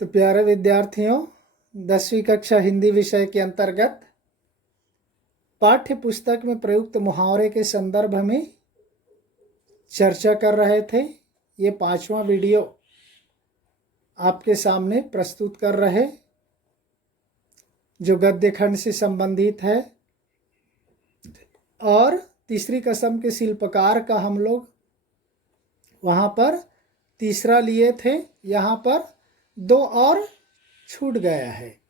तो प्यारे विद्यार्थियों, 10वीं कक्षा हिंदी विषय के अंतर्गत पाठ्य पुस्तक में प्रयुक्त मुहावरे के संदर्भ में चर्चा कर रहे थे। ये 5वां वीडियो आपके सामने प्रस्तुत कर रहे, जो गद्य खंड से संबंधित है। और तीसरी कसम के शिल्पकार का हम लोग वहाँ पर तीसरा लिए थे, यहाँ पर 2 और छूट गया है,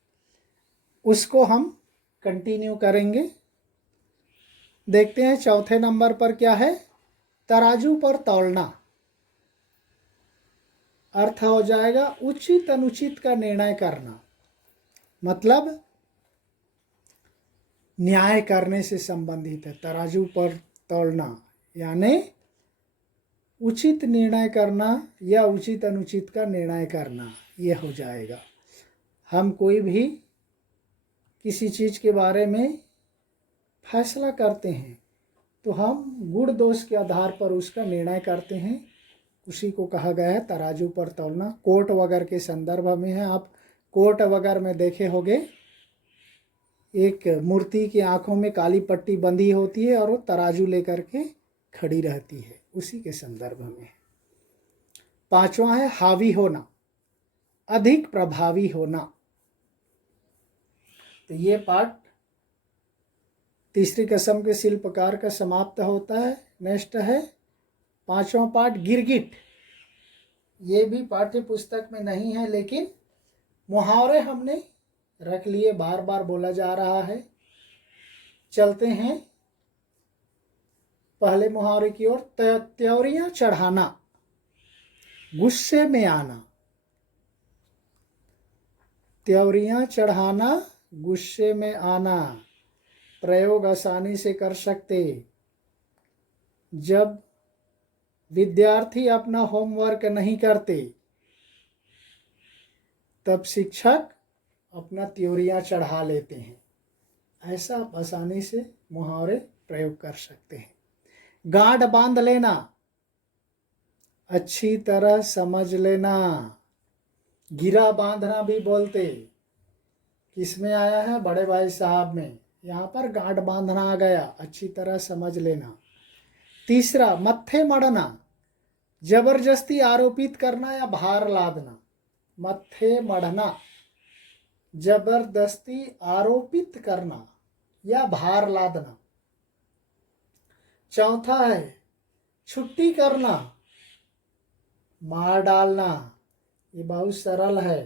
उसको हम कंटिन्यू करेंगे। देखते हैं चौथे नंबर पर क्या है। तराजू पर तौलना। अर्थ हो जाएगा उचित अनुचित का निर्णय करना, मतलब न्याय करने से संबंधित है। तराजू पर तौलना यानी उचित निर्णय करना या उचित अनुचित का निर्णय करना, ये हो जाएगा। हम कोई भी किसी चीज़ के बारे में फैसला करते हैं तो हम गुण दोष के आधार पर उसका निर्णय करते हैं, उसी को कहा गया है तराजू पर तौलना। कोर्ट वगैरह के संदर्भ में है। आप कोर्ट वगैरह में देखे होंगे, एक मूर्ति की आंखों में काली पट्टी बंधी होती है और वो तराजू लेकर के खड़ी रहती है, उसी के संदर्भ में। 5वां है हावी होना, अधिक प्रभावी होना। तो ये पाठ तीसरी कसम के शिल्पकार का समाप्त होता है। नेक्स्ट है 5वां पाठ गिरगिट। ये भी पाठ्य पुस्तक में नहीं है, लेकिन मुहावरे हमने रख लिए, बार बार बोला जा रहा है। चलते हैं पहले मुहावरे की ओर। त्योरियां चढ़ाना, गुस्से में आना। त्योरियां चढ़ाना, गुस्से में आना। प्रयोग आसानी से कर सकते। जब विद्यार्थी अपना होमवर्क नहीं करते तब शिक्षक अपना त्योरियां चढ़ा लेते हैं। ऐसा आप आसानी से मुहावरे प्रयोग कर सकते हैं। गांठ बांध लेना, अच्छी तरह समझ लेना। गिरा बांधना भी बोलते, किसमें आया है? बड़े भाई साहब में। यहाँ पर गांठ बांधना आ गया, अच्छी तरह समझ लेना। तीसरा मत्थे मढ़ना, जबरदस्ती आरोपित करना या भार लादना। मत्थे मढ़ना, जबरदस्ती आरोपित करना या भार लादना। चौथा है छुट्टी करना, मार डालना। ये बहुत सरल है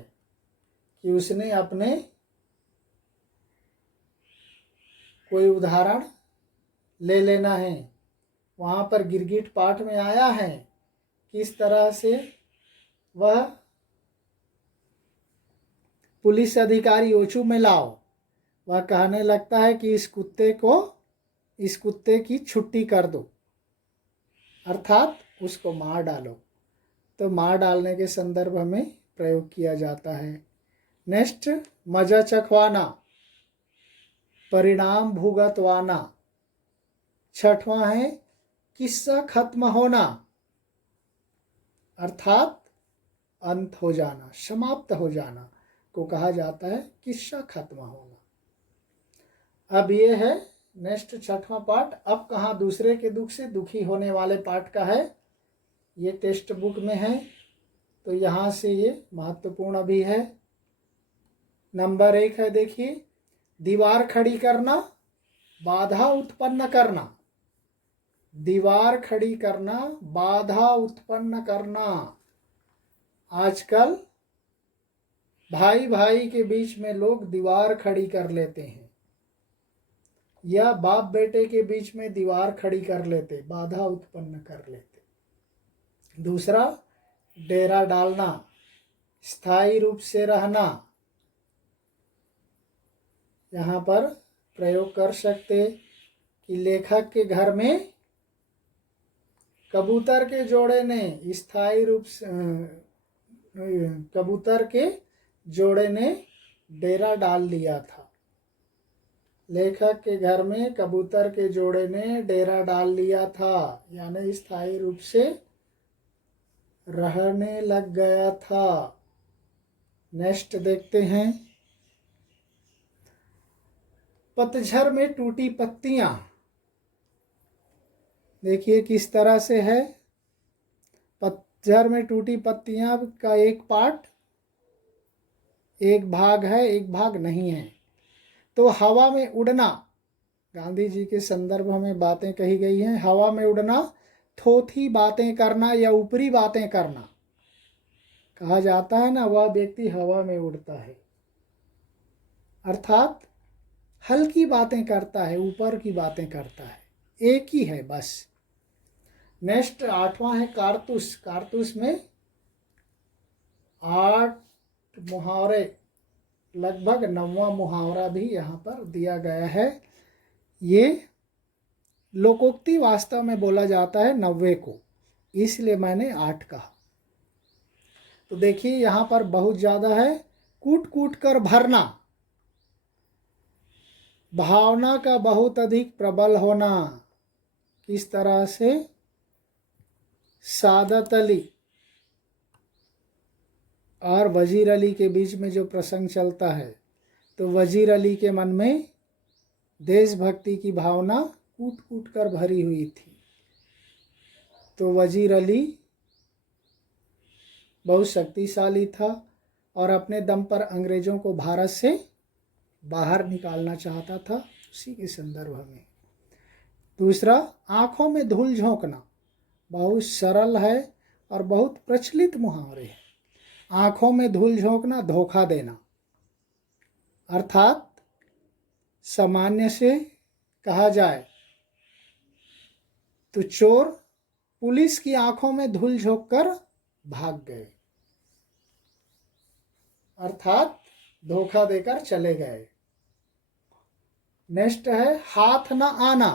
कि उसने अपने कोई उदाहरण ले लेना है। वहाँ पर गिरगिट पाठ में आया है किस तरह से वह पुलिस अधिकारी ओछू में लाओ, वह कहने लगता है कि इस कुत्ते की छुट्टी कर दो, अर्थात उसको मार डालो। तो मार डालने के संदर्भ में प्रयोग किया जाता है। नेक्स्ट मजा चखवाना, परिणाम भुगतवाना। 6वां है किस्सा खत्म होना, अर्थात अंत हो जाना, समाप्त हो जाना को कहा जाता है किस्सा खत्म होना। अब ये है नेक्स्ट 6वां पाठ। अब कहाँ दूसरे के दुख से दुखी होने वाले पाठ का है। ये टेक्स्ट बुक में है, तो यहाँ से ये महत्वपूर्ण भी है। नंबर 1 है, देखिए, दीवार खड़ी करना, बाधा उत्पन्न करना। दीवार खड़ी करना, बाधा उत्पन्न करना। आजकल भाई भाई के बीच में लोग दीवार खड़ी कर लेते हैं, या बाप बेटे के बीच में दीवार खड़ी कर लेते, बाधा उत्पन्न कर लेते। दूसरा डेरा डालना, स्थायी रूप से रहना। यहाँ पर प्रयोग कर सकते कि लेखक के घर में कबूतर के जोड़े ने स्थायी रूप से कबूतर के जोड़े ने डेरा डाल लिया था। लेखक के घर में कबूतर के जोड़े ने डेरा डाल लिया था, यानी स्थायी रूप से रहने लग गया था। नेक्स्ट देखते हैं, पतझड़ में टूटी पत्तियां। देखिए किस तरह से है। पतझड़ में टूटी पत्तियां का एक पार्ट, एक भाग है, एक भाग नहीं है। तो हवा में उड़ना, गांधी जी के संदर्भ में बातें कही गई हैं। हवा में उड़ना, थोथी बातें करना या ऊपरी बातें करना। कहा जाता है ना, वह व्यक्ति हवा में उड़ता है, अर्थात हल्की बातें करता है, ऊपर की बातें करता है। एक ही है बस। नेक्स्ट 8वां है कारतूस। कारतूस में 8 मुहावरे, लगभग 9वां मुहावरा भी यहाँ पर दिया गया है। ये लोकोक्ति वास्तव में बोला जाता है 90 को, इसलिए मैंने 8 कहा। तो देखिए यहाँ पर बहुत ज़्यादा है। कूट कूट कर भरना, भावना का बहुत अधिक प्रबल होना। किस तरह से? सादत अली और वजीर अली के बीच में जो प्रसंग चलता है, तो वजीर अली के मन में देशभक्ति की भावना कूट कूट कर भरी हुई थी। तो वजीर अली बहुत शक्तिशाली था और अपने दम पर अंग्रेज़ों को भारत से बाहर निकालना चाहता था, उसी के संदर्भ में। दूसरा, आँखों में धूल झोंकना, बहुत सरल है और बहुत प्रचलित मुहावरे है। आँखों में धूल झोंकना, धोखा देना, अर्थात सामान्य से कहा जाए तो चोर पुलिस की आंखों में धूल झोंक कर भाग गए, अर्थात धोखा देकर चले गए। नेक्स्ट है हाथ न आना,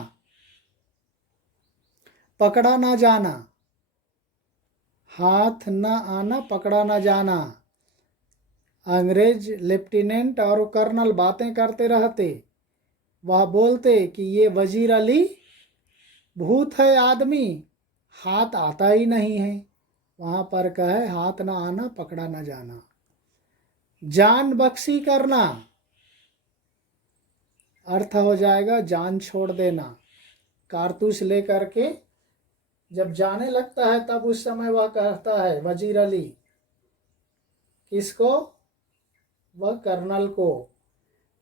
पकड़ा ना जाना। हाथ न आना, पकड़ा ना जाना। अंग्रेज लेफ्टिनेंट और कर्नल बातें करते रहते, वह बोलते कि ये वजीर अली भूत है आदमी, हाथ आता ही नहीं है। वहाँ पर कहे हाथ ना आना, पकड़ा ना जाना। जान बख्शी करना, अर्थ हो जाएगा जान छोड़ देना। कारतूस लेकर के जब जाने लगता है, तब उस समय वह कहता है वजीर अली, किसको? वह कर्नल को,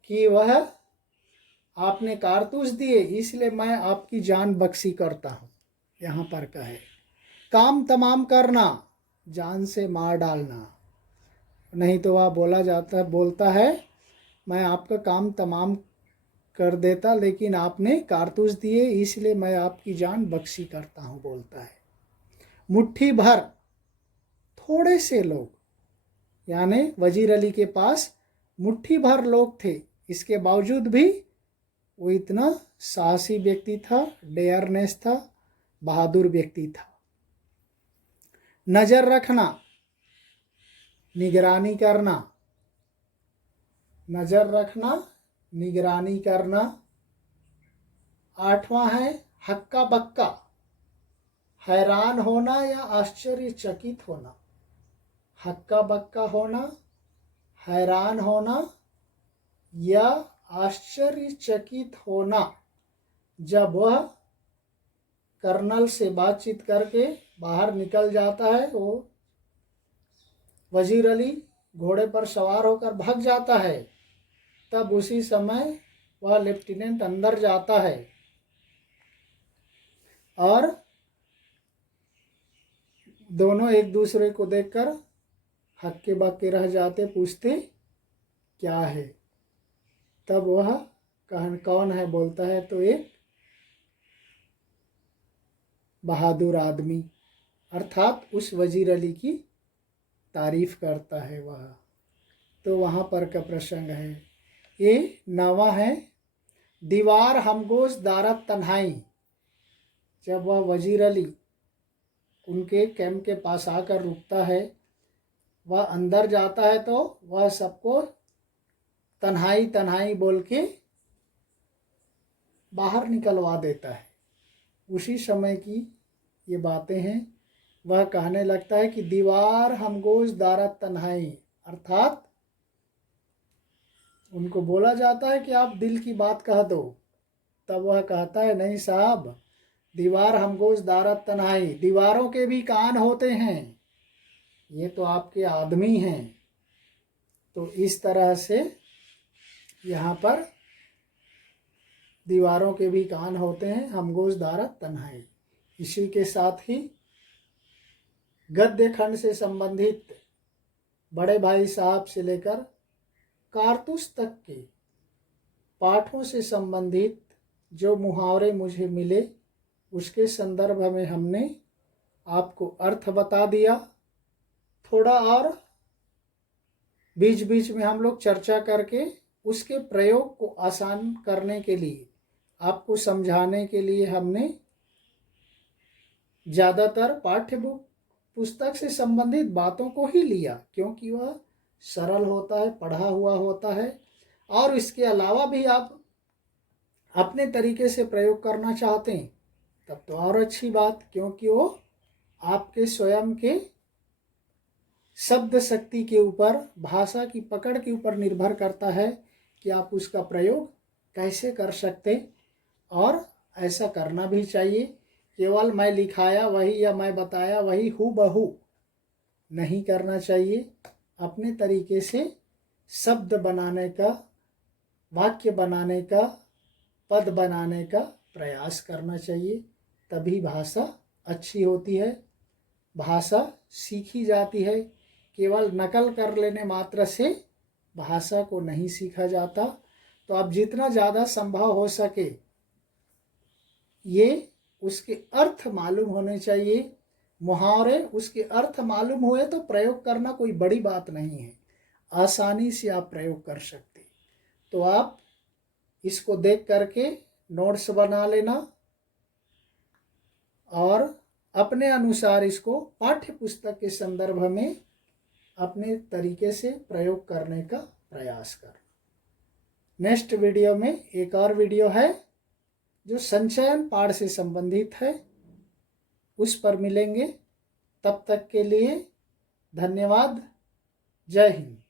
कि वह आपने कारतूस दिए, इसलिए मैं आपकी जान बख्शी करता हूँ। यहाँ पर कहे काम तमाम करना, जान से मार डालना। नहीं तो वह बोलता है मैं आपका काम तमाम कर देता, लेकिन आपने कारतूस दिए, इसलिए मैं आपकी जान बख्शी करता हूँ, बोलता है। मुट्ठी भर, थोड़े से लोग, यानी वजीर अली के पास मुट्ठी भर लोग थे, इसके बावजूद भी वो इतना साहसी व्यक्ति था, डेयरनेस था, बहादुर व्यक्ति था। नजर रखना, निगरानी करना। नजर रखना, निगरानी करना। 8वां है हक्का बक्का, हैरान होना या आश्चर्यचकित होना। हक्का बक्का होना, हैरान होना या आश्चर्यचकित होना। जब वह कर्नल से बातचीत करके बाहर निकल जाता है, वो वजीर अली घोड़े पर सवार होकर भाग जाता है, तब उसी समय वह लेफ्टिनेंट अंदर जाता है और दोनों एक दूसरे को देखकर हक्के बक्के रह जाते, पूछते क्या है। तब वह कौन है बोलता है, तो एक बहादुर आदमी, अर्थात उस वजीर अली की तारीफ करता है वह। तो वहाँ पर का प्रसंग है। ये 9वां है दीवार हमगोश दारत तन्हाई। जब वह वजीर अली उनके कैंप के पास आकर रुकता है, वह अंदर जाता है, तो वह सबको तन्हाई तन्हाई बोल के बाहर निकलवा देता है। उसी समय की ये बातें हैं। वह कहने लगता है कि दीवार हमगोश दारत तन्हाई, अर्थात उनको बोला जाता है कि आप दिल की बात कह दो, तब वह कहता है नहीं साहब, दीवार हमगोश दारत तन्हाई, दीवारों के भी कान होते हैं, ये तो आपके आदमी हैं। तो इस तरह से यहाँ पर दीवारों के भी कान होते हैं, हमगोश दारत तन्हाई। इसी के साथ ही गद्य खंड से संबंधित बड़े भाई साहब से लेकर कारतूस तक के पाठों से संबंधित जो मुहावरे मुझे मिले, उसके संदर्भ में हमने आपको अर्थ बता दिया। थोड़ा और बीच बीच में हम लोग चर्चा करके उसके प्रयोग को आसान करने के लिए, आपको समझाने के लिए हमने ज़्यादातर पाठ्य पुस्तक से संबंधित बातों को ही लिया, क्योंकि वह सरल होता है, पढ़ा हुआ होता है। और इसके अलावा भी आप अपने तरीके से प्रयोग करना चाहते हैं तब तो और अच्छी बात, क्योंकि वो आपके स्वयं के शब्द शक्ति के ऊपर, भाषा की पकड़ के ऊपर निर्भर करता है कि आप उसका प्रयोग कैसे कर सकते। और ऐसा करना भी चाहिए, केवल मैं लिखाया वही या मैं बताया वही हूबहू नहीं करना चाहिए। अपने तरीके से शब्द बनाने का, वाक्य बनाने का, पद बनाने का प्रयास करना चाहिए, तभी भाषा अच्छी होती है। भाषा सीखी जाती है, केवल नकल कर लेने मात्र से भाषा को नहीं सीखा जाता। तो आप जितना ज़्यादा संभव हो सके ये उसके अर्थ मालूम होने चाहिए। मुहावरे उसके अर्थ मालूम हुए तो प्रयोग करना कोई बड़ी बात नहीं है, आसानी से आप प्रयोग कर सकते। तो आप इसको देख करके नोट्स बना लेना और अपने अनुसार इसको पाठ्य पुस्तक के संदर्भ में अपने तरीके से प्रयोग करने का प्रयास कर। नेक्स्ट वीडियो में एक और वीडियो है जो संचयन पाठ से संबंधित है, उस पर मिलेंगे। तब तक के लिए धन्यवाद। जय हिंद।